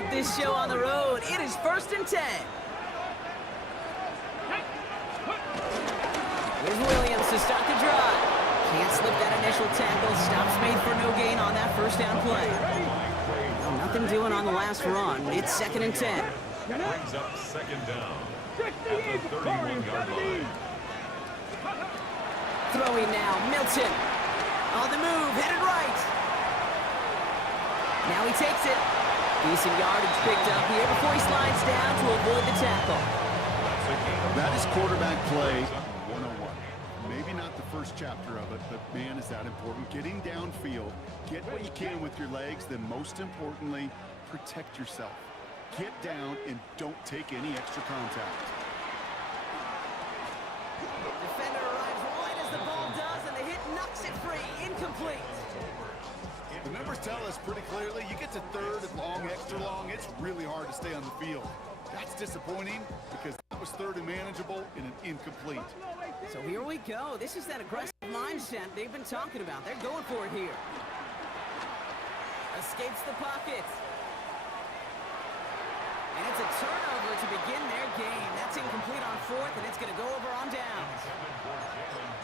get this show on the road. It is 1st and 10. Here's Williams to start the drive. Can't slip that initial tackle. Stops made for no gain on that first down play. Well, nothing doing on the last run. It's 2nd and 10. Brings up 2nd down at the 31-yard line. Throwing now, Milton. On the move, headed right. Now he takes it. Decent yardage picked up here before he slides down to avoid the tackle. That is quarterback play 101. Maybe not the first chapter of it, but man, is that important. Getting downfield, get what you can with your legs, then most importantly, protect yourself. Get down and don't take any extra contact. Defender arrives right as the ball does, and the hit knocks it free. Incomplete. The numbers tell us pretty clearly, you get to 3rd and long, extra long, it's really hard to stay on the field. That's disappointing because that was 3rd and manageable and an incomplete. So here we go. This is that aggressive mindset they've been talking about. They're going for it here. Escapes the pocket. And it's a turnover to begin their game. That's incomplete on 4th, and it's going to go over on downs.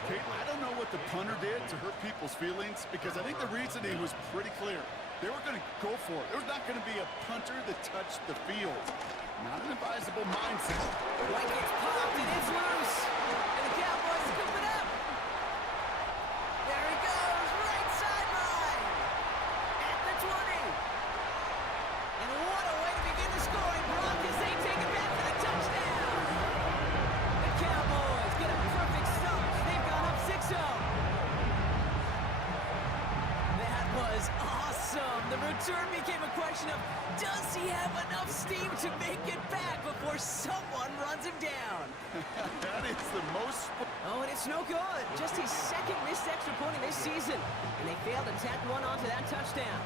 Kate, I don't know what the punter did to hurt people's feelings because I think the reasoning was pretty clear. They were going to go for it. There was not going to be a punter that touched the field. Not an advisable mindset. Right gets popped, and it's loose. And the Cowboys scoop it up. There he goes, right sideline. At the 20. And what a way to begin the scoring, Brock, as they take it back for the touchdown. The Cowboys get a perfect start. They've gone up 6-0. That was awesome. The return became a question of, does he have enough steam to make it back before someone runs him down? That is the most... Oh, and it's no good. Just his 2nd missed extra point of this season. And they failed to tack one onto that touchdown.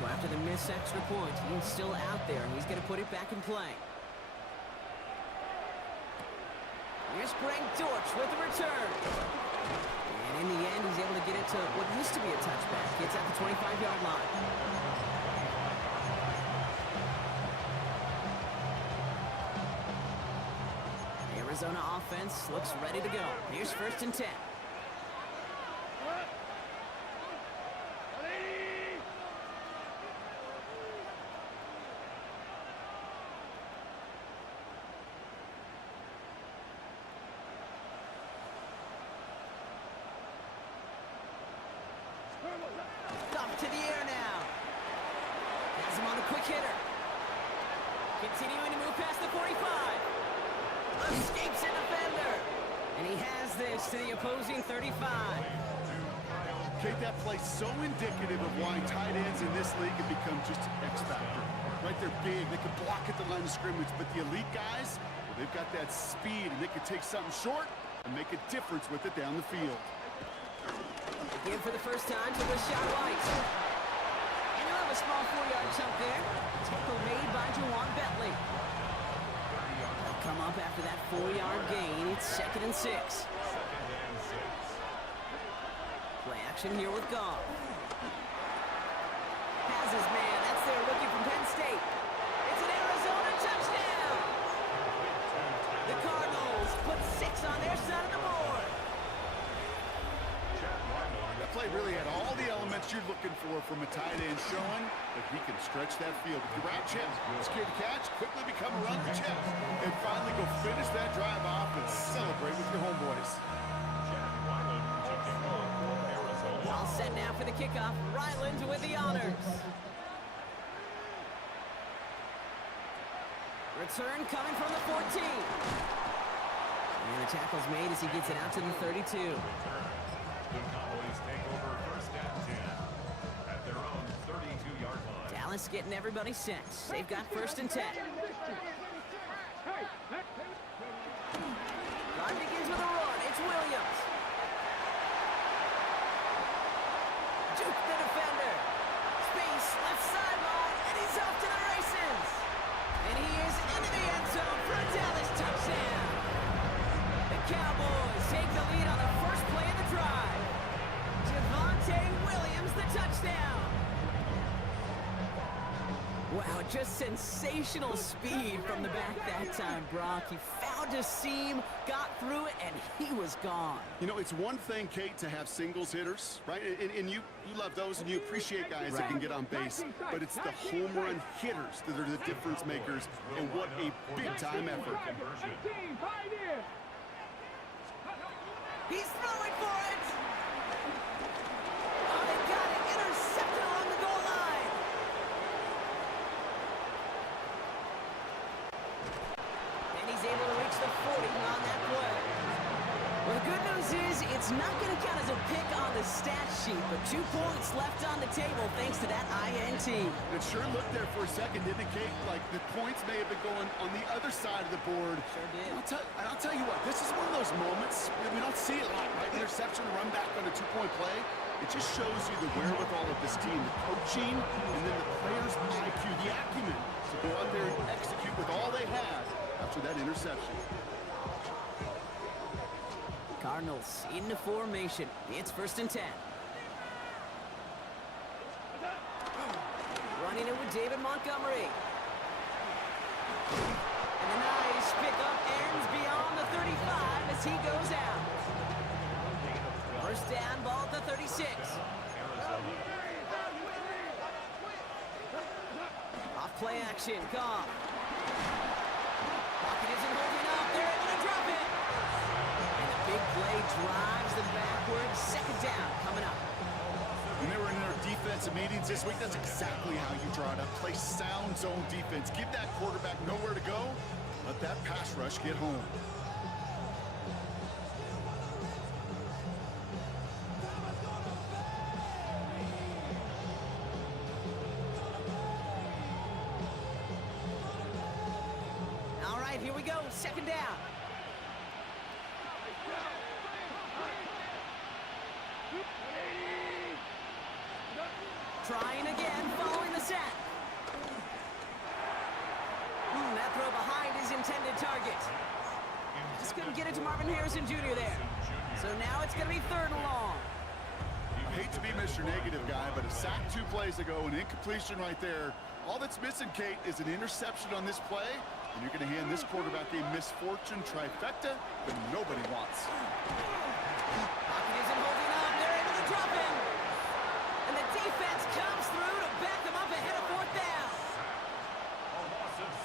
So after the missed extra point, he's still out there, and he's going to put it back in play. Here's Frank Dortch with the return. And in the end, he's able to get it to what used to be a touchback. Gets at the 25-yard line. Arizona offense looks ready to go. Here's 1st and 10. Up to the air now. Has him on a quick hitter. Continuing to move past the 45. Escapes a defender. And he has this to the opposing 35. Kate, that play's so indicative of why tight ends in this league have become just an X factor. Right, they're big, they can block at the line of scrimmage, but the elite guys, well, they've got that speed, and they can take something short and make a difference with it down the field. Again for the first time to Rashad White. And he'll have a small 4-yard chunk there. Tackle made by Juwan Bentley. They'll come up after that 4-yard gain. It's 2nd and 6. Play action here with Goff. Has his man. That's their rookie from Penn State. It's an Arizona touchdown. The Cardinals put 6 on their side of the board. That play really had all the elements you're looking for from a tight end, showing that he can stretch that field. With the right chip, scared to catch, quickly become a run the chip, and finally go finish that drive off and celebrate with your homeboys. All set now for the kickoff. Ryland with the honors. Return coming from the 14. And the tackle's made as he gets it out to the 32. The Cowboys take over 1st and 10 at their own 32-yard line. Dallas getting everybody set. They've got 1st and 10. Drive begins with a run. It's Williams. Juke the defender. Space left sideline, and he's off to the races. And he is into the end zone for a Dallas touchdown. The Cowboys take the lead on the first play of the drive. Javonte Williams, Wow, just sensational speed from the back that time, Brock. He found a seam, got through it, and he was gone. You know, it's one thing, Kate, to have singles hitters, right? And you love those, and you appreciate guys that can get on base. But it's the home run hitters that are the difference makers, and what a big-time effort. He's throwing for it! Oh, they got it! Intercepted along the goal line! And he's able to reach the 40 on that play. Well, the good news is it's not going to count as a pick on the stat sheet, but 2 points left on the table thanks to that INT. It sure looked there for a second, didn't it, Kate? Like the points may have been going on the other side of the board. Sure did. I'll tell you what, this is one of those moments we don't see a lot, right? Interception, run back on a 2-point play. It just shows you the wherewithal of this team, the coaching, and then the players' IQ, the acumen to go out there and execute with all they had after that interception. Cardinals into formation. It's 1st and 10. Running it with David Montgomery. And a nice pickup ends beyond the 35 as he goes out. 1st down, ball at the 36. Off play action, Goff. Pocket isn't holding up. They're able to drop it. And the big play drives them backwards. 2nd down coming up. When they were in their defensive meetings this week, that's exactly how you draw it up. Play sound zone defense. Give that quarterback nowhere to go. Let that pass rush get home. All right, here we go. 2nd down. Trying again, following the set. That throw behind his intended target. Just couldn't get it to Marvin Harrison Jr. there. So now it's going to be 3rd and long. I hate to be Mr. Negative guy, but a sack 2 plays ago, an incompletion right there. All that's missing, Kate, is an interception on this play, and you're going to hand this quarterback a misfortune trifecta that nobody wants. Pocket isn't holding up. They're able to drop him. And the defense comes through to back them up ahead of 4th down.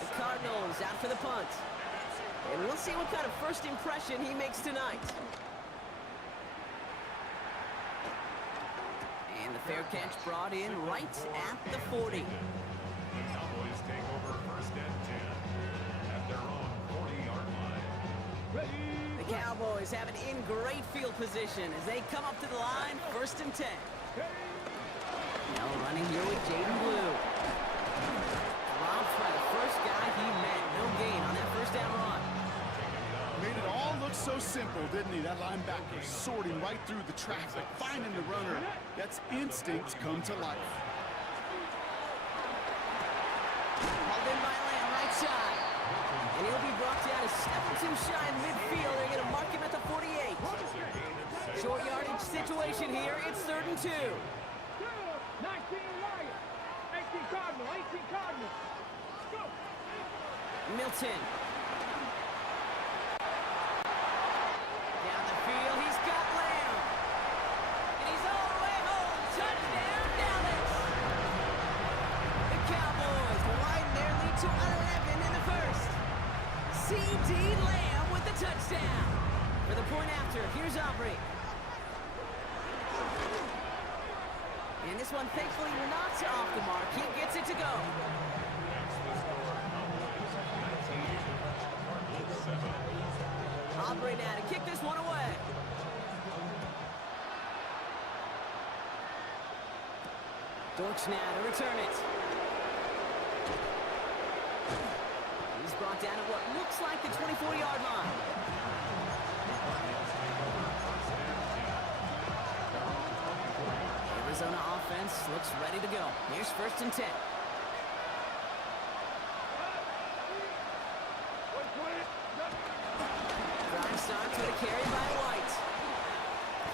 The Cardinals out for the punt. And we'll see what kind of first impression he makes tonight. And the fair catch brought in right at the 40. The Cowboys take over 1st and 10 at their own 40-yard line. The Cowboys have it in great field position as they come up to the line, 1st and 10. Now running here with Jaden Blue. Dropped by the first guy he met. No gain on that 1st down run. Made it all look so simple, didn't he? That linebacker sorting right through the traffic, finding the runner. That's instincts come to life. Hauled in by Lamb, right side. And he'll be brought down a step or 2 shy in midfield. They're going to mark him at the 48. Short yardage situation here. It's 3rd and 2. 19 Lions, 18 Cardinal, 18 Cardinal. Go. Milton. Down the field, he's got Lamb. And he's all the way home. Touchdown, Dallas. The Cowboys widen their lead to 11 in the 1st. C.D. Lamb with the touchdown. For the point after, here's Aubrey. And this one, thankfully, not off the mark. He gets it to go. Aubrey now to kick this one away. Dortch now to return it. He's brought down at what looks like the 24-yard line. Arizona offense looks ready to go. Here's 1st and 10. Drive starts with a carry by White.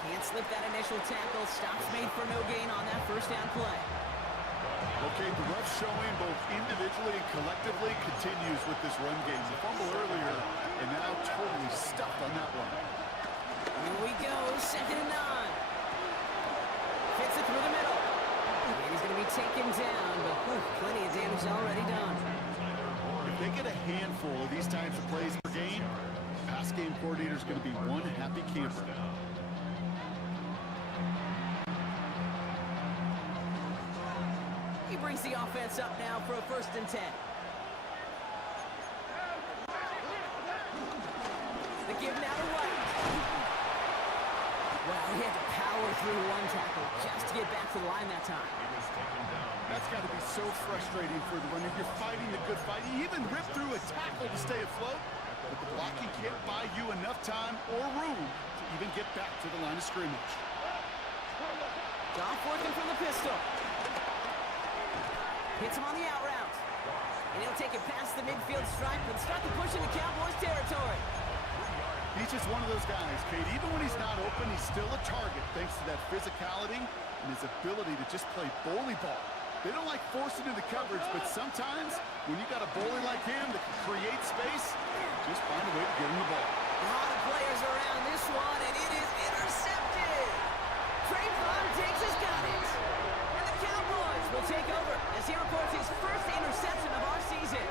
Can't slip that initial tackle. Stops made for no gain on that 1st down play. Okay, the rough showing both individually playing collectively continues with this run game. The fumble earlier, and now totally stuffed on that one. Here we go, 2nd and 9. Fits it through the middle. And he's going to be taken down, but plenty of damage already done. If they get a handful of these types of plays per game, pass game coordinator is going to be one happy camper. He brings the offense up now for a 1st and 10. The give now to White. Well, he had to power through one tackle just to get back to the line that time. That's got to be so frustrating for the runner. You're fighting the good fight. You even ripped through a tackle to stay afloat, but the blocking can't buy you enough time or room to even get back to the line of scrimmage. Goff working from the pistol. Hits him on the out route. And he'll take it past the midfield stripe and start the push in the Cowboys' territory. He's just one of those guys, Kate. Even when he's not open, he's still a target thanks to that physicality and his ability to just play bully ball. They don't like forcing into coverage, but sometimes when you got a bully like him that can create space, just find a way to get him the ball. A lot of players around this one, and it is intercepted. Trayvon Diggs has got it. And the Cowboys will take over as he records his 1st interception of our season.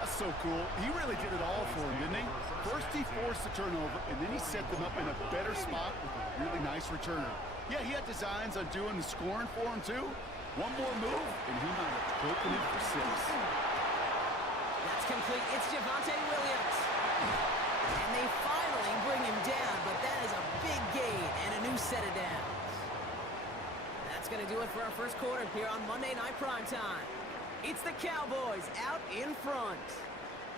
That's so cool. He really did it all for him, didn't he? First he forced the turnover, and then he set them up in a better spot with a really nice return. Yeah, he had designs on doing the scoring for him, too. One more move, and he might have broken it for 6. That's complete. It's Javonte Williams. And they finally bring him down, but that is a big gain and a new set of downs. That's going to do it for our 1st quarter here on Monday Night Primetime. It's the Cowboys out in front.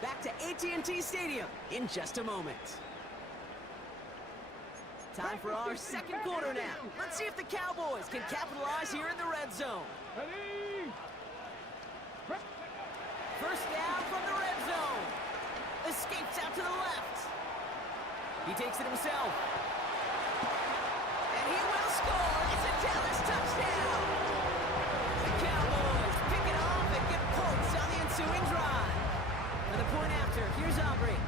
Back to AT&T Stadium in just a moment. Time for our 2nd quarter now. Let's see if the Cowboys can capitalize here in the red zone. Ready? 1st down from the red zone. Escapes out to the left. He takes it himself. And he will score. It's a Dallas touchdown. The Cowboys pick it off and get points on the ensuing drive. For the point after, here's Aubrey.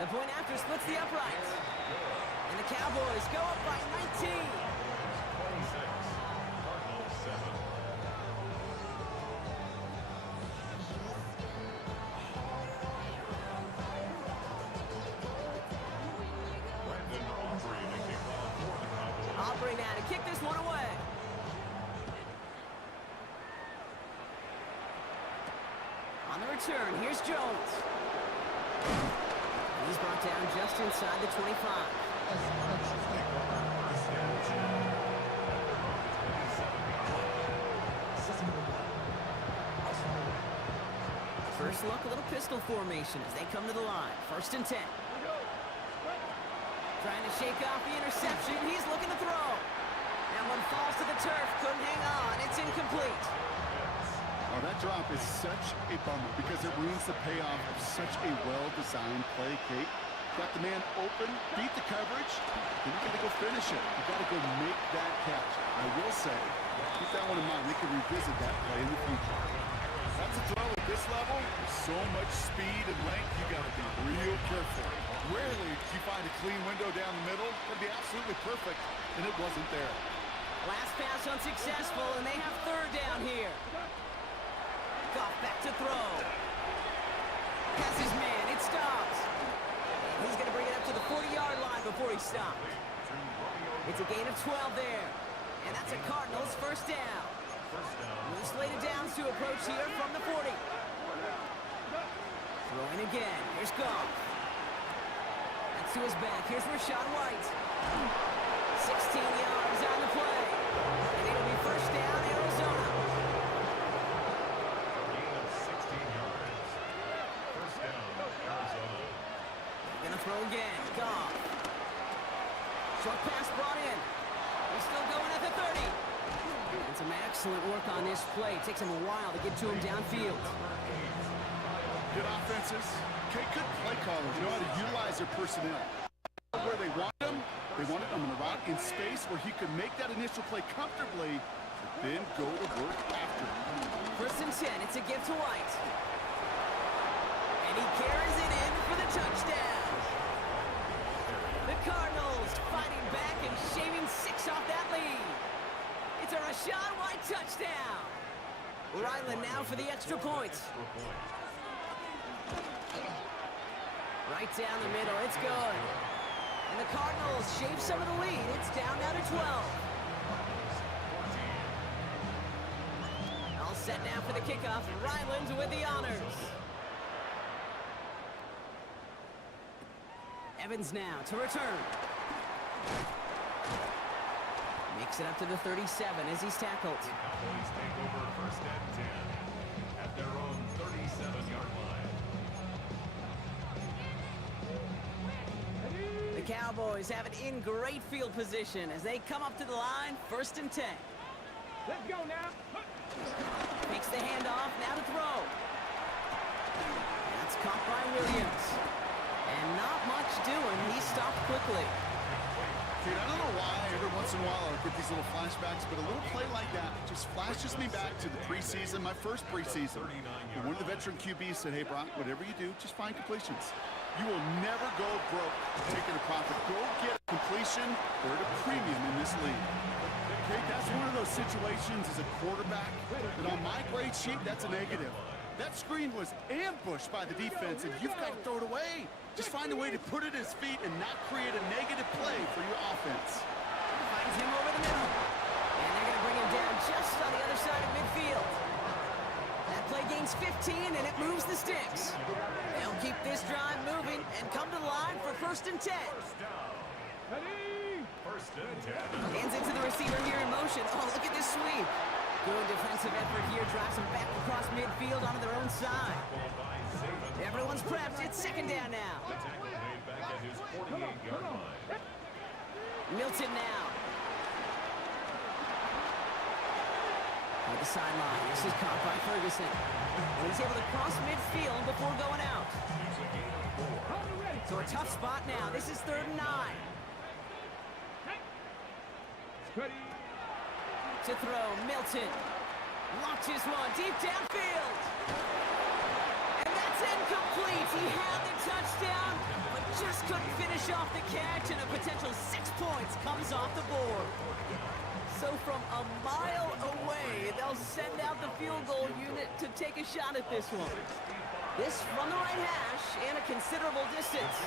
The point after splits the uprights. And the Cowboys go up by 19. Aubrey now to kick this one away. On the return, here's Jones. He's brought down just inside the 25. First look, a little pistol formation as they come to the line. 1st and 10. Trying to shake off the interception. He's looking to throw. And one falls to the turf. Couldn't hang on. It's incomplete. Oh, that drop is such a bummer because it ruins the payoff of such a well-designed play, Kate. Got the man open, beat the coverage, then you got to go finish it. You got to go make that catch. I will say, keep that one in mind. They can revisit that play in the future. That's a throw at this level. With so much speed and length, you got to be real careful. Rarely do you find a clean window down the middle. It'd be absolutely perfect, and it wasn't there. Last pass unsuccessful, and they have 3rd down here. Goff back to throw. That's his man. It stops. And he's going to bring it up to the 40-yard line before he stops. It's a gain of 12 there. And that's a Cardinals 1st down. Loose slated downs to approach here from the 40. Throwing again. Here's Goff. That's to his back. Here's Rachaad White. 16 yards on the play. And it'll be 1st down, Arizona. Gonna throw again. Goff. Short pass brought in. He's still going at the 30. And some excellent work on this play. It takes him a while to get to him downfield. Good offenses. Okay, good play callers. Know how to utilize their personnel. Where they want them, they They wanted him in the route in space where he could make that initial play comfortably, but then go to work after. First and 10, it's a give to White. And he carries it in for the touchdown. The Cardinals fighting back and shaving 6 off that lead. It's a Rachaad White touchdown. Ryland now for the extra point. Right down the middle, it's good. And the Cardinals shave some of the lead. It's down now to 12. All set now for the kickoff. Ryland with the honors. Evans now to return. Makes it up to the 37 as he's tackled. The Cowboys take over first and 10 at their own 37-yard line. The Cowboys have it in great field position as they come up to the line, first and 10. Let's go now. Takes the handoff, now to throw. That's caught by Williams. And not much doing, he stopped quickly. Dude, I don't know why every once in a while I get these little flashbacks, but a little play like that just flashes me back to the preseason, my first preseason. And one of the veteran QBs said, hey, Brock, whatever you do, just find completions. You will never go broke taking a profit. Go get a completion or at a premium in this league. Okay, that's one of those situations as a quarterback that on my grade sheet, that's a negative. That screen was ambushed by the defense, and you've got to throw it away. Just find a way to put it at his feet and not create a negative play for your offense. Finds him over the middle. And they're going to bring him down just on the other side of midfield. That play gains 15, and it moves the sticks. They'll keep this drive moving and come to the line for first and 10. First down. First and 10. Hands into the receiver here in motion. Oh, look at this sweep. Good defensive effort here. Drives them back across midfield onto their own side. Everyone's prepped. It's second down now. The tackle made back at his 48-yard line. Milton now. On the sideline. This is caught by Ferguson. And he's able to cross midfield before going out. He's a gain of 4. So a tough spot now. This is 3rd and 9. Ready. To throw, Milton. Launches one deep downfield. And that's incomplete. He had the touchdown, but just couldn't finish off the catch, and a potential 6 points comes off the board. So from a mile away, they'll send out the field goal unit to take a shot at this one. This from the right hash and a considerable distance.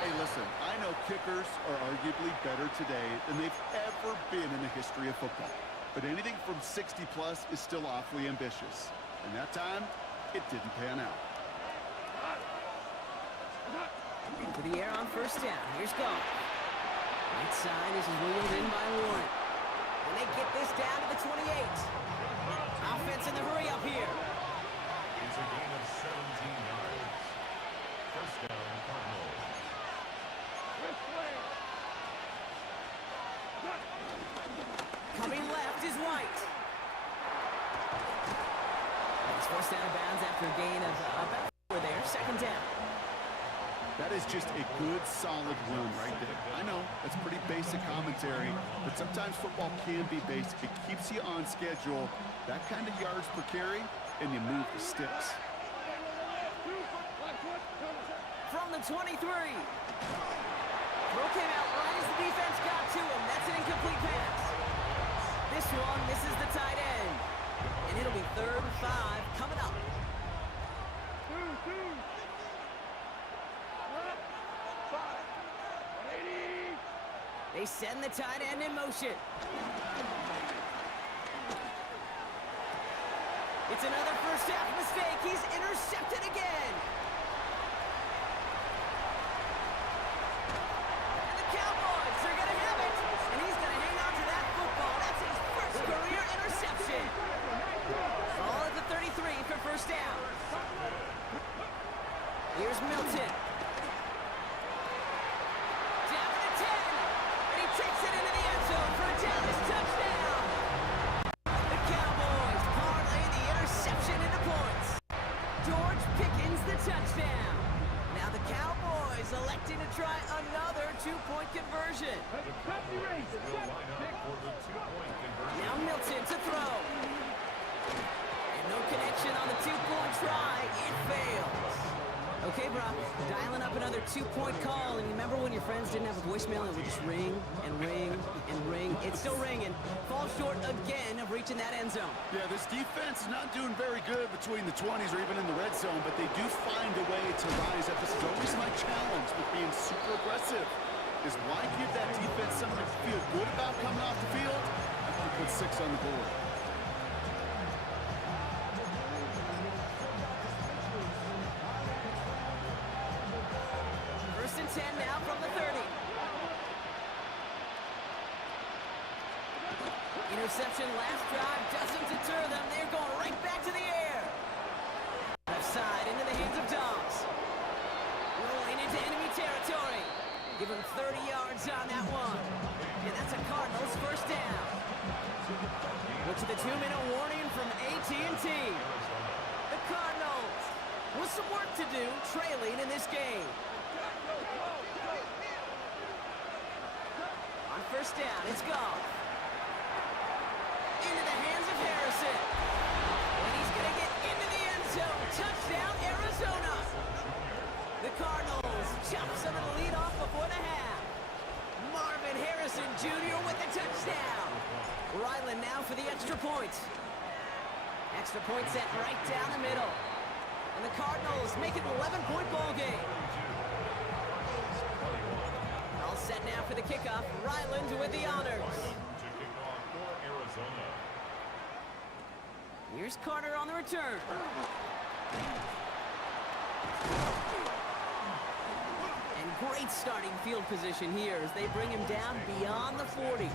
Hey, listen, I know kickers are arguably better today than they've ever been in the history of football. But anything from 60-plus is still awfully ambitious. And that time, it didn't pan out. To the air on first down. Here's Goff. Right side, this is wheeled in by Warren. And they get this down to the 28. Offense in the hurry up here. It's a gain of 17 yards. First down, Cardinals. Coming left is White. He's forced out of bounds after a gain of about 4 there. Second down. That is just a good, solid run right there. I know, that's pretty basic commentary, but sometimes football can be basic. It keeps you on schedule, that kind of yards per carry, and you move the sticks. From the 23. Throw came out right as the defense got to him. That's an incomplete pass. This one misses the tight end. And it'll be 3rd and 5 coming up. They send the tight end in motion. It's another first half mistake. He's intercepted again. And the Cowboys are going to have it. And he's going to hang on to that football. That's his first career interception. Ball at the 33 for first down. Here's Milton. Down to the 10. And he takes it into the end zone for a Dallas touchdown. The Cowboys parlay the interception into points. George Pickens the touchdown. point call, and you remember when your friends didn't have a voicemail and it would just ring and ring and ring? It's still ringing. Falls short again of reaching that end zone. Yeah, this defense is not doing very good between the 20s or even in the red zone, but they do find a way to rise up. This is always my challenge with being super aggressive, is why give that defense something to feel good about coming off the field after you put 6 on the board. First and 10 now from the 30. Interception last drive doesn't deter them. They're going right back to the air. Left side into the hands of Dobbs. Rolling into enemy territory. Give him 30 yards on that one. And that's a Cardinals first down. Look to the 2-minute warning from AT&T. The Cardinals with some work to do, trailing in this game. On first down, it's Goff. Into the hands of Harrison. And he's going to get into the end zone. Touchdown, Arizona. The Cardinals chop some of the lead off before the half. Marvin Harrison Jr. with the touchdown. Ryland now for the extra point. Extra point set right down the middle. And the Cardinals make it an 11-point ball game. All set now for the kickoff. Ryland with the honors. Here's Carter on the return. And great starting field position here as they bring him down beyond the 40.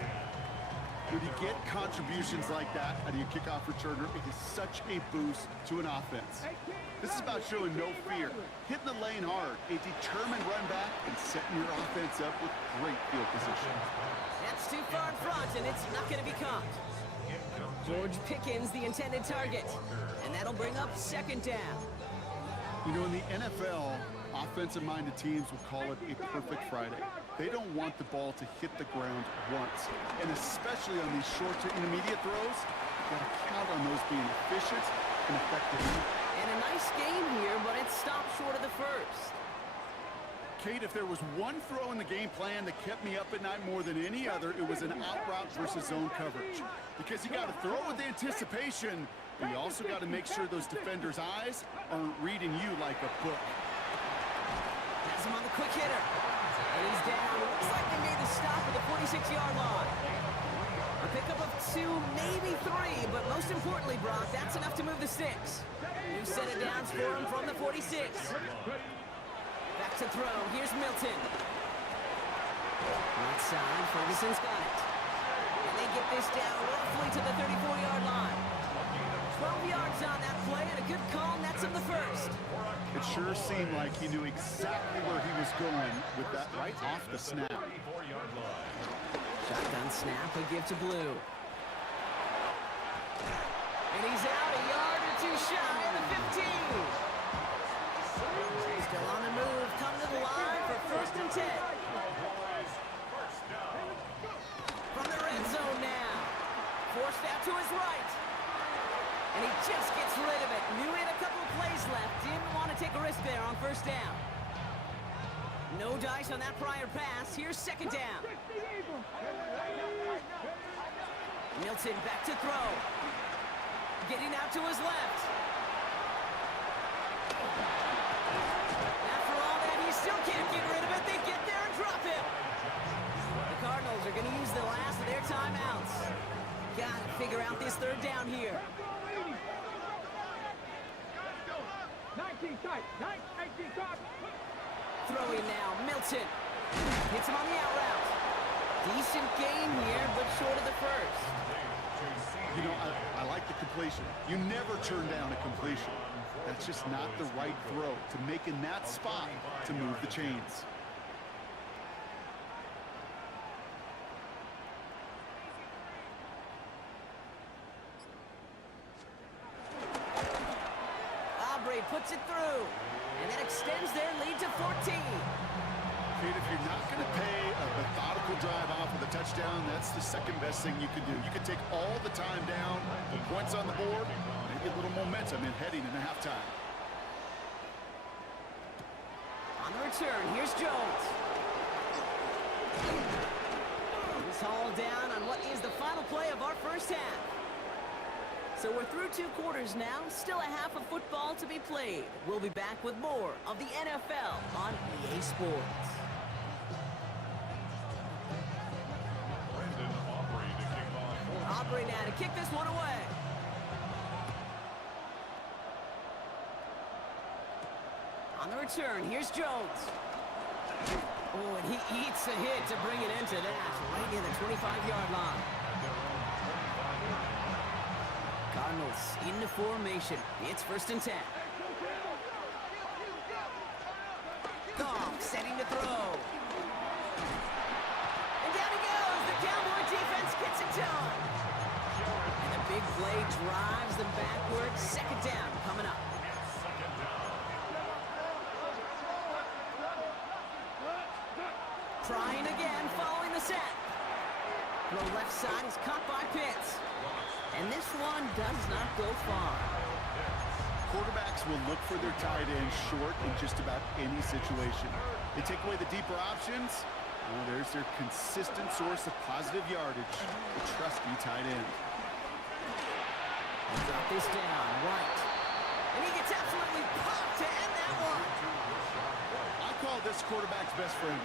When you get contributions like that out of your kickoff returner, it is such a boost to an offense. This is about showing no fear, hitting the lane hard, a determined run back, and setting your offense up with great field position. That's too far in front, and it's not going to be caught. George Pickens, the intended target, and that'll bring up second down. You know, in the NFL, offensive-minded teams will call it a perfect Friday. They don't want the ball to hit the ground once, and especially on these short to intermediate throws, you've got to count on those being efficient and effective. And a nice game here, but it stopped short of the first. Kate, if there was one throw in the game plan that kept me up at night more than any other, it was an out route versus zone coverage. Because you got to throw with anticipation, but you also got to make sure those defenders' eyes aren't reading you like a book. Has him on the quick hitter. And he's down. Looks like they made the stop at the 46-yard line. A pickup of 2, maybe 3, but most importantly, Brock, that's enough to move the sticks. New set of downs for him from the 46. Back to throw. Here's Milton. Right side, Ferguson's got it. And they get this down roughly to the 34-yard line. 12 yards on that play, and a good call nets him the first. It sure seemed like he knew exactly where he was going with that right off the snap. Shotgun snap, a give to Blue. And he's out a yard or 2 shy of the 15. Still on the move, come to the line for first and 10. From the red zone now. Forced out to his right. And he just gets rid of it. Knew he had a couple of plays left. Didn't want to take a risk there on first down. No dice on that prior pass. Here's second down. Milton back to throw. Getting out to his left. After all that, he still can't get rid of it. They get there and drop it. The Cardinals are going to use the last of their timeouts. Got to figure out this third down here. 19 tight, 19 tight. Throwing now, Milton. Hits him on the out route. Decent game here, but short of the first. You know, I like the completion. You never turn down a completion. That's just not the right throw to make in that spot to move the chains. Puts it through, and that extends their lead to 14. Kate, if you're not going to pay a methodical drive off with a touchdown, that's the second best thing you can do. You can take all the time down, the points on the board, maybe a little momentum in heading into halftime. On the return, here's Jones. He's hauled down on what is the final play of our first half. So we're through 2 quarters now, still a half of football to be played. We'll be back with more of the NFL on EA Sports. Aubrey now to kick this one away. On the return, here's Jones. Oh, and he eats a hit to bring it into that, right near the 25-yard line. Cardinals into formation. It's 1st and 10. Goff setting to throw. And down he goes. The Cowboy defense gets it done. And the big play drives them backwards. 2nd down coming up. Trying again following the set. Throw left side is caught by Pitts. And this one does not go far. Quarterbacks will look for their tight end short in just about any situation. They take away the deeper options. Well, there's their consistent source of positive yardage, the trusty tight end. Drop this down, right. And he gets absolutely popped to end that one. I call this quarterback's best friend.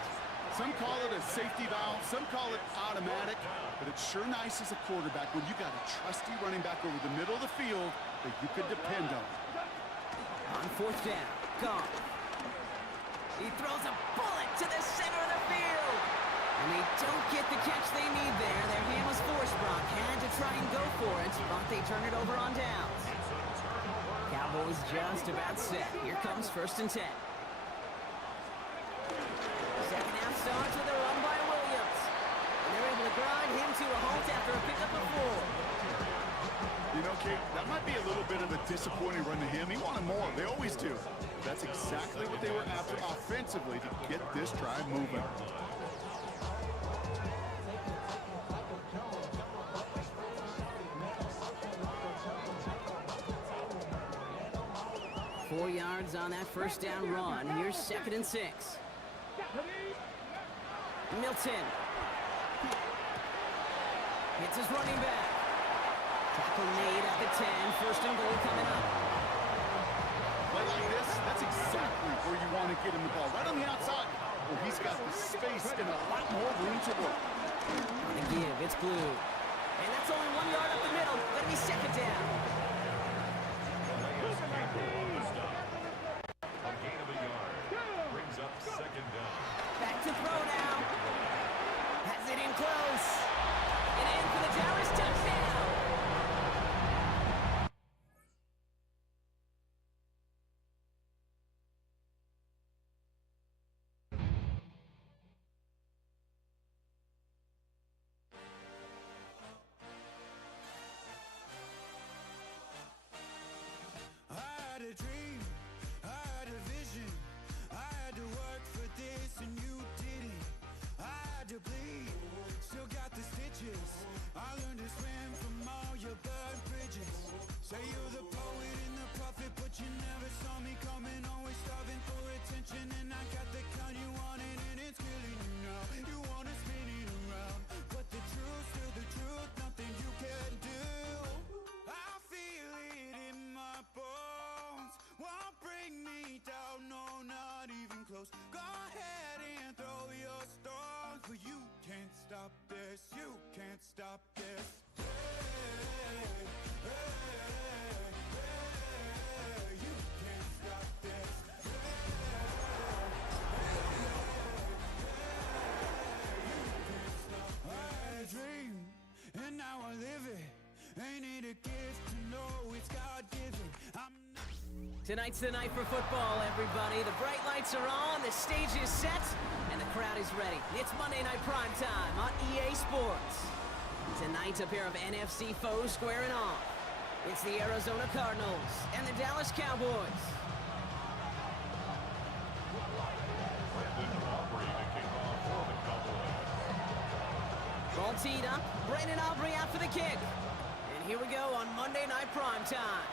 Some call it a safety valve, some call it automatic, but it's sure nice as a quarterback when you got a trusty running back over the middle of the field that you could depend on. On 4th down, Goff. He throws a bullet to the center of the field. And they don't get the catch they need there. Their hand was forced. Brock had to try and go for it, but they turn it over on downs. Cowboys just about set. Here comes 1st and 10. Second half starts with a run by Williams. And they're able to grind him to a halt after a pickup of 4. You know, Kate, that might be a little bit of a disappointing run to him. He wanted more. They always do. That's exactly what they were after offensively to get this drive moving. Four yards on that 1st down run. Here's 2nd and 6. Milton. Hits his running back. Tackle made at the 10. 1st and goal coming up. Play like this, that's exactly where you want to get him the ball. Right on the outside, where he's got the space and a lot more room to work. On the give, it's Blue. And that's only 1 yard up the middle. Gonna be 2nd down. A gain of a yard. Brings up 2nd down. Back to throw now. Has it in close. And in for the Dallas touchdown. Say you're the poet and the prophet, but you never saw me coming. Always starving for attention, and I got the kind you wanted, and it's killing you now. You wanna spin it around, but the truth's still the truth. Nothing you can do. I feel it in my bones. Won't bring me down, no, not even close. Go ahead and throw your stones, but you can't stop this. You can't stop this. And now I live it. Ain't it a gift to know it's God-given? Tonight's the night for football, everybody. The bright lights are on, the stage is set, and the crowd is ready. It's Monday Night Prime Time on EA Sports. Tonight, a pair of NFC foes squaring off. It's the Arizona Cardinals and the Dallas Cowboys. Ball teed up, Brandon Aubrey out for the kick. And here we go on Monday Night Prime Time.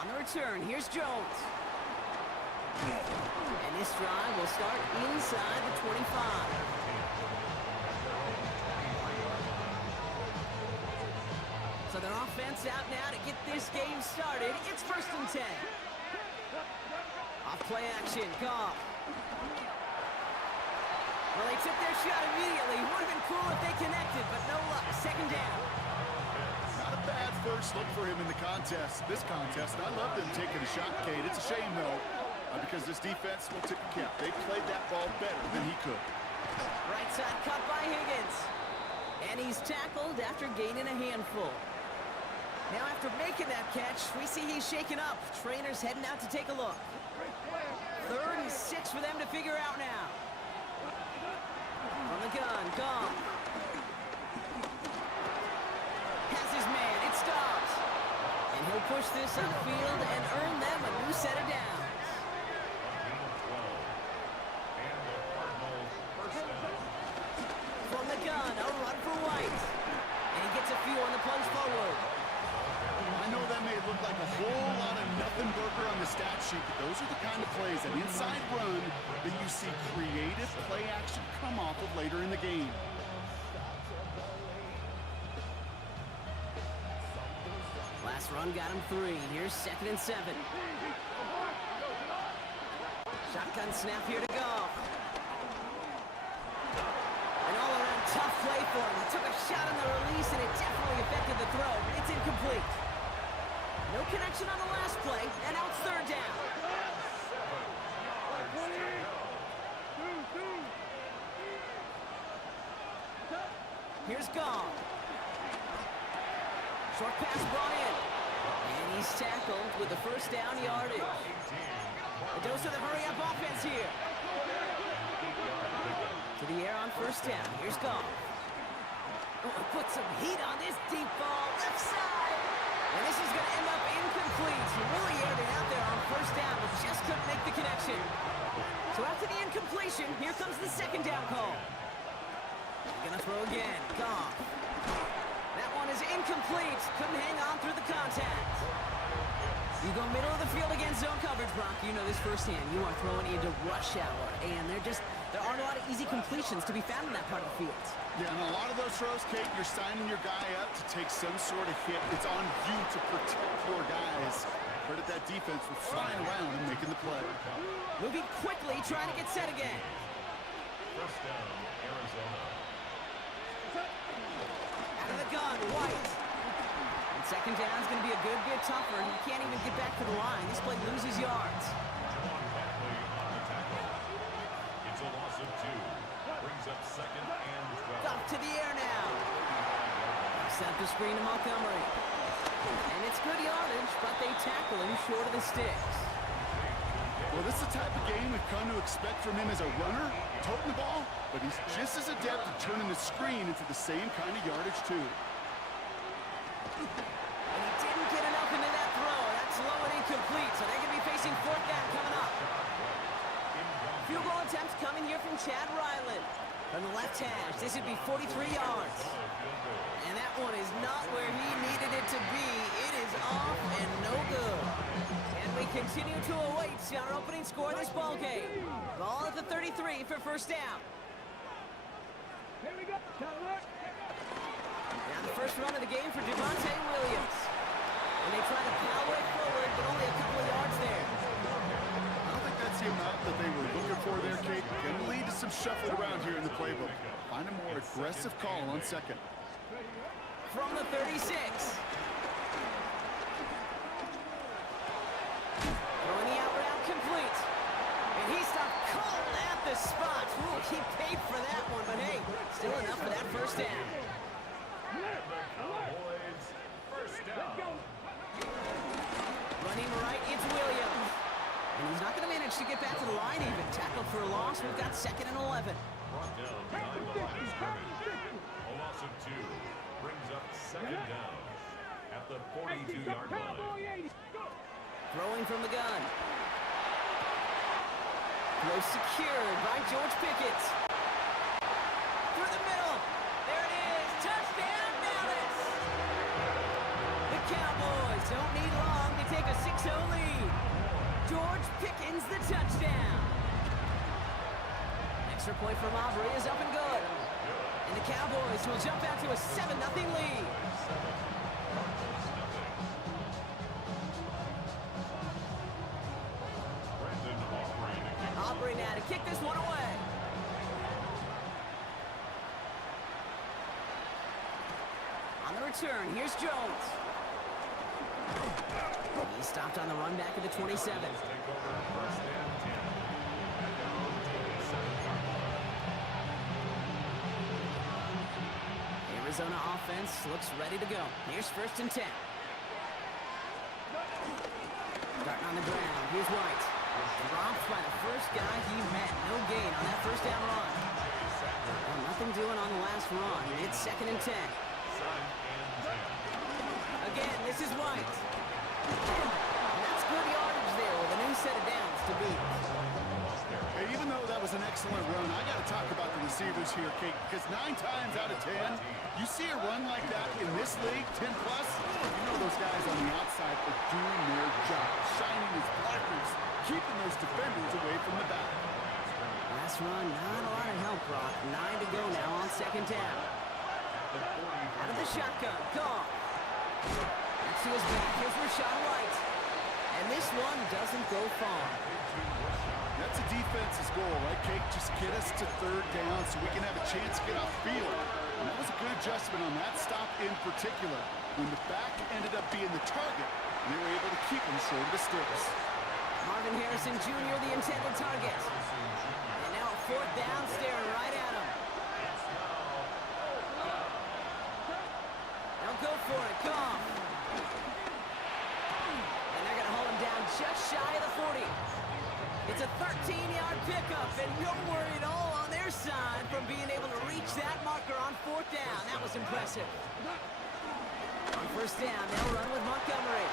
On the return, here's Jones. And this drive will start inside the 25. So their offense out now to get this game started. It's 1st and 10. Off play action, Goff. Well, they took their shot immediately. Would have been cool if they connected, but no luck. 2nd down. Not a bad first look for him in the contest. This contest, I love them taking a shot, Kate. It's a shame, though, because this defense will tip the cap. They played that ball better than he could. Right side cut by Higgins. And he's tackled after gaining a handful. Now after making that catch, we see he's shaken up. Trainer's heading out to take a look. 3rd and 6 for them to figure out now. From the gun, Goff. Has his man, it stops. And he'll push this upfield and earn them a new set of downs. From the gun, a run for White. And he gets a few on the plunge forward. I know that may look like a whole lot of nothing burger on the stat sheet, but those are the kind of plays, an inside run, that you see creative play action come off of later in the game. Last run got him 3. Here's 2nd and 7. Shotgun snap here to go. An all-around tough play for him. He took a shot on the release, and it definitely affected the throw. It's incomplete. No connection on the last play, and now it's 3rd down. Here's Goff. Short pass brought in. And he's tackled with the 1st down yardage. A dose of the hurry-up offense here. To the air on 1st down. Here's Goff. Oh, put some heat on this deep ball. Left side. And this is going to end up incomplete. He really aired it out there on 1st down, but just couldn't make the connection. So after the incompletion, here comes the 2nd down call. Going to throw again. Goff. That one is incomplete. Couldn't hang on through the contact. You go middle of the field against zone coverage, Brock. You know this firsthand. You are throwing into rush hour, and there aren't a lot of easy completions to be found in that part of the field. Yeah, and a lot of those throws, Kate, you're signing your guy up to take some sort of hit. It's on you to protect your guys. Credit that defense for flying around and making the play. Moving quickly, trying to get set again. 1st down, Arizona. Out of the gun, White. And 2nd down is going to be a good bit tougher. He can't even get back to the line. This play loses yards. John Bentley on the tackle. It's a loss of 2. Brings up 2nd and 12. Up to the air now. Set the screen to Montgomery. And it's good yardage, but they tackle him short of the sticks. Well, this is the type of game we've come to expect from him as a runner, toting the ball, but he's just as adept at turning the screen into the same kind of yardage, too. And he didn't get enough into that throw. That's low and incomplete, so they're going to be facing 4th down coming up. Field goal attempts coming here from Chad Ryland. From the left hash, this would be 43 yards. And that one is not where he needed it to be. It is off and no good. And we continue to await our opening score of this ball game. Ball at the 33 for 1st down. Here we go. Now the first run of the game for Devontae Williams. And they try to power it forward, but only a couple of yards there. I don't think that's the amount that they were looking for there, Kate. Going to lead to some shuffling around here in the playbook. Find a more aggressive call on 2nd. From the 36. Throwing the out route complete. And he stopped cold at the spot. Ooh, he paid for that one, but hey, still enough for that 1st down. Cowboys, 1st down. Running right, it's Williams. And he's not going to manage to get back to the line even. Tackled for a loss. We've got 2nd and 11. Brought down behind the line of scrimmage. A loss of 2. Brings up 2nd down at the 42-yard line. Throwing from the gun. Throw secured by George Pickett. Through the middle. There it is. Touchdown, Dallas. The Cowboys don't need long to take a 6-0 lead. George Pickens the touchdown. Extra point from Aubrey is up and good. And the Cowboys will jump out to a 7-0 lead. Aubrey now to kick this one away. On the return, here's Jones. He stopped on the run back at the 27. Arizona offense looks ready to go. Here's 1st and 10. Starting on the ground, here's White. Dropped by the first guy he met. No gain on that 1st down run. Well, nothing doing on the last run. It's 2nd and 10. Again, this is White. And that's good yardage there with a new set of downs to boot. Hey, even though that was an excellent run, I got to talk about the receivers here, Kate, because 9 times out of 10, you see a run like that in this league, 10+, you know those guys on the outside are doing their job, shining as blockers, keeping those defenders away from the back. Last run, not a lot of help, Brock. 9 to go now on 2nd down. Out of the shotgun, Goff. Next to his back, here's Rashad White. And this one doesn't go far. That's a defense's goal, right, Kate? Just get us to 3rd down so we can have a chance to get off field. And that was a good adjustment on that stop in particular. When the back ended up being the target, they were able to keep him short of the sticks. Marvin Harrison Jr., the intended target. And now a 4th down, staring right at him. They'll go for it, Goff. And they're going to hold him down just shy of the 40. It's a 13-yard pickup, and no worry at all on their side from being able to reach that marker on 4th down. That was impressive. On 1st down, they'll run with Montgomery.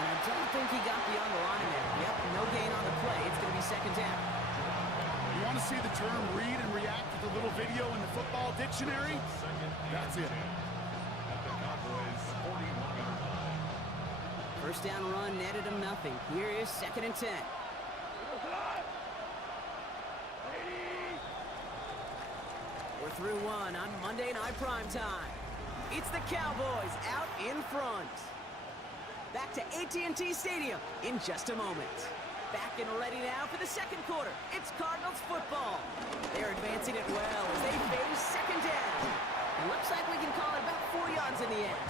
And I don't think he got beyond the line there. Yep, no gain on the play. It's going to be 2nd down. You want to see the term read and react with a little video in the football dictionary? That's it. 1st down run netted him nothing. Here is 2nd and 10. We're through one on Monday Night Primetime. It's the Cowboys out in front. Back to AT&T Stadium in just a moment. Back and ready now for the 2nd quarter. It's Cardinals football. They're advancing it well as they face 2nd down. It looks like we can call it about 4 yards in the end.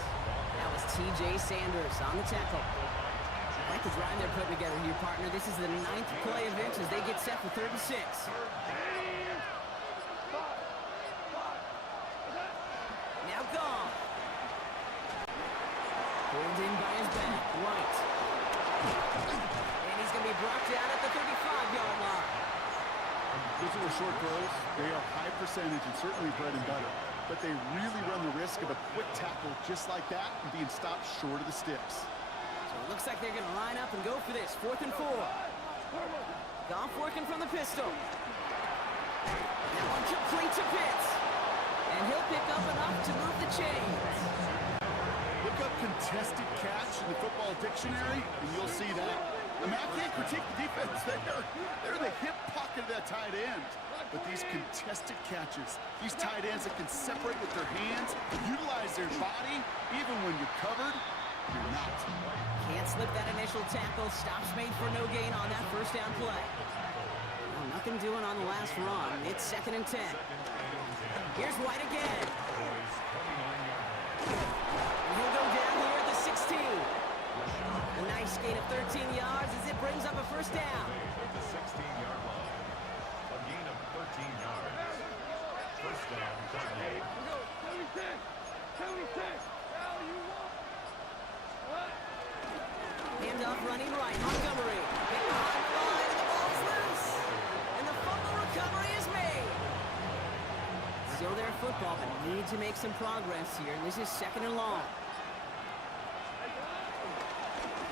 That was TJ Sanders on the tackle. Like the drive they're putting together here, partner. This is the 9th play event as they get set for 3rd and 6. Now gone. Pulled in by his back, White. And he's going to be brought down at the 35-yard line. Those are short throws. They are high percentage and certainly bread and butter. But they really run the risk of a quick tackle just like that and being stopped short of the sticks. So it looks like they're going to line up and go for this. 4th and 4. Goff working from the pistol. That one complete to Pitts. And he'll pick up enough to move the chains. Look up contested catch in the football dictionary, and you'll see that. I mean, I can't critique the defense. They're the hip pocket of that tight end. But these contested catches, these tight ends that can separate with their hands, utilize their body, even when you're covered, you're not. Can't slip that initial tackle. Stops made for no gain on that 1st down play. Well, nothing doing on the last run. It's 2nd and 10. Here's White again. And he'll go down here at the 16. A nice gain of 13 yards as it brings up a 1st down. At the 16-yard line. A gain of 13 yards. 1st down, Cardinals. Go, 76. 76. Hell, you want? What? Handoff running right. Montgomery. Hit behind the line, and the ball is loose. And the fumble recovery is made. Still their football, but need to make some progress here. This is 2nd and long.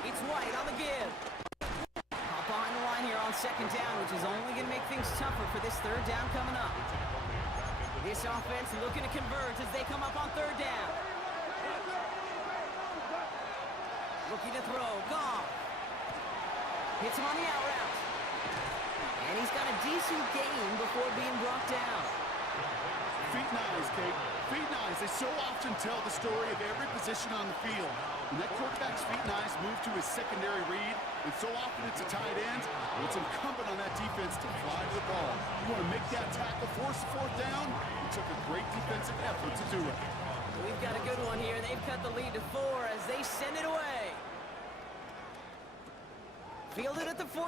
It's White on the give. Hop behind the line here on 2nd down, which is only going to make things tougher for this 3rd down coming up. This offense looking to converge as they come up on 3rd down. Looking to throw. Goff. Hits him on the out route. And he's got a decent gain before being brought down. Feet and eyes, Kate. Feet and eyes. They so often tell the story of every position on the field. When that quarterback's feet and eyes move to his secondary read, and so often it's a tight end, it's incumbent on that defense to fly the ball. You want to make that tackle, force the fourth down. It took a great defensive effort to do it. We've got a good one here. They've cut the lead to 4 as they send it away. Fielded at the 14.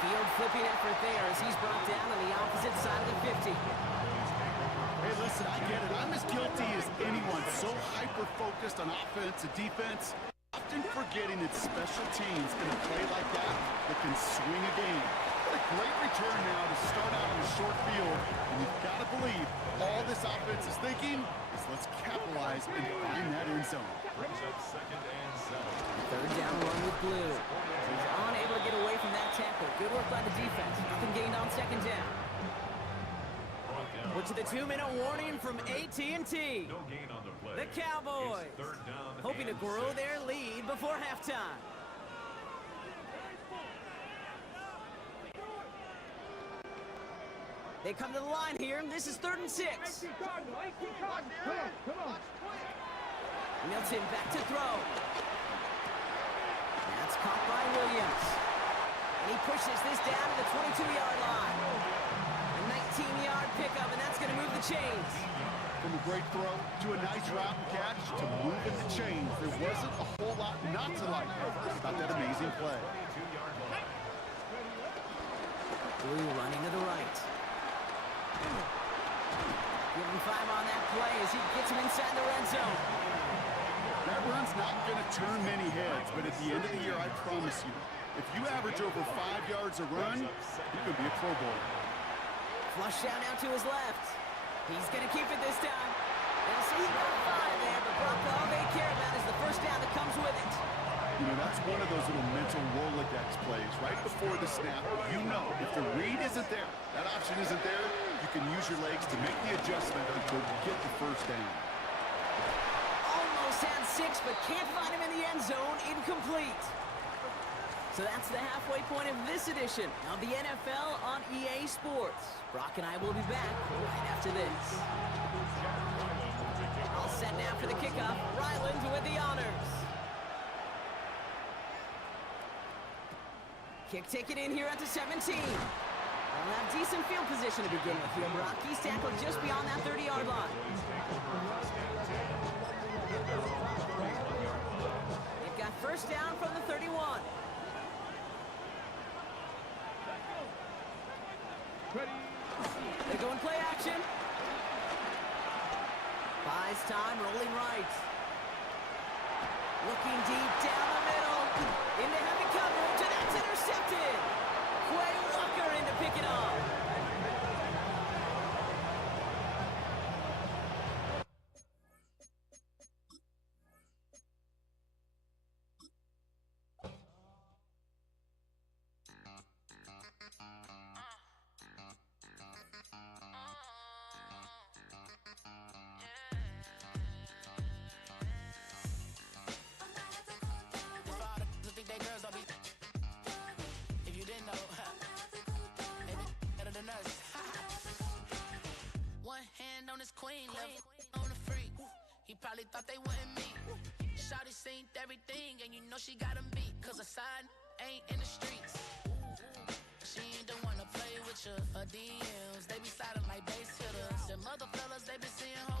Field flipping effort there as he's brought down on the opposite side of the 50. Hey, listen, I get it. I'm as guilty as anyone. So hyper-focused on offense and defense, often forgetting that special teams in a play like that can swing a game. What a great return now to start out on a short field. And you've got to believe all this offense is thinking is let's capitalize and find that end zone. Brings up 2nd and 7. Third down run with Blue. He's unable to get away from that tackle. Good work by the defense. Nothing gained on 2nd down. We're to the 2-minute warning from AT&T. No gain on the play. The Cowboys It's 3rd down hoping to and grow 6. their lead before halftime. They come to the line here. This is 3rd and 6. Come on. Milton back to throw. That's caught by Williams. And he pushes this down to the 22-yard line. A 19-yard pickup, and that's going to move the chains. From a great throw to a nice route and catch to moving the chains. There wasn't a whole lot not to like about that amazing play. 22-yard line. Blue running to the right. Give him 5 on that play as he gets him inside the red zone. That run's not going to turn many heads, but at the end of the year, I promise you, if you average over 5 yards a run, you could be a Pro Bowler. Flush down now to his left. He's going to keep it this time. They'll see he got 5 there, but Brock, all they care about is the first down that comes with it. You know, that's one of those little mental Rolodex plays. Right before the snap, you know if the read isn't there, that option isn't there, you can use your legs to make the adjustment and go get the first down. Almost had 6, but can't find him in the end zone. Incomplete. So that's the halfway point of this edition of the NFL on EA Sports. Brock and I will be back right after this. All set now for the kickoff. Ryland with the honors. Kick taken in here at the 17. They'll have decent field position to begin with here. Brock, he's tackled just beyond that 30-yard line. They've got first down from the 31. They go in play action. Buys time, rolling right. Looking deep down the middle. Into heavy coverage, and that's intercepted. Quay Walker in to pick it up. Queen left on the freak. He probably thought they wouldn't meet. Shawty seen everything, and you know she got him beat. Cause her side ain't in the streets. She ain't the one to play with you. Her DMs, they be sliding like base hitters. Them other fellas, they be seeing her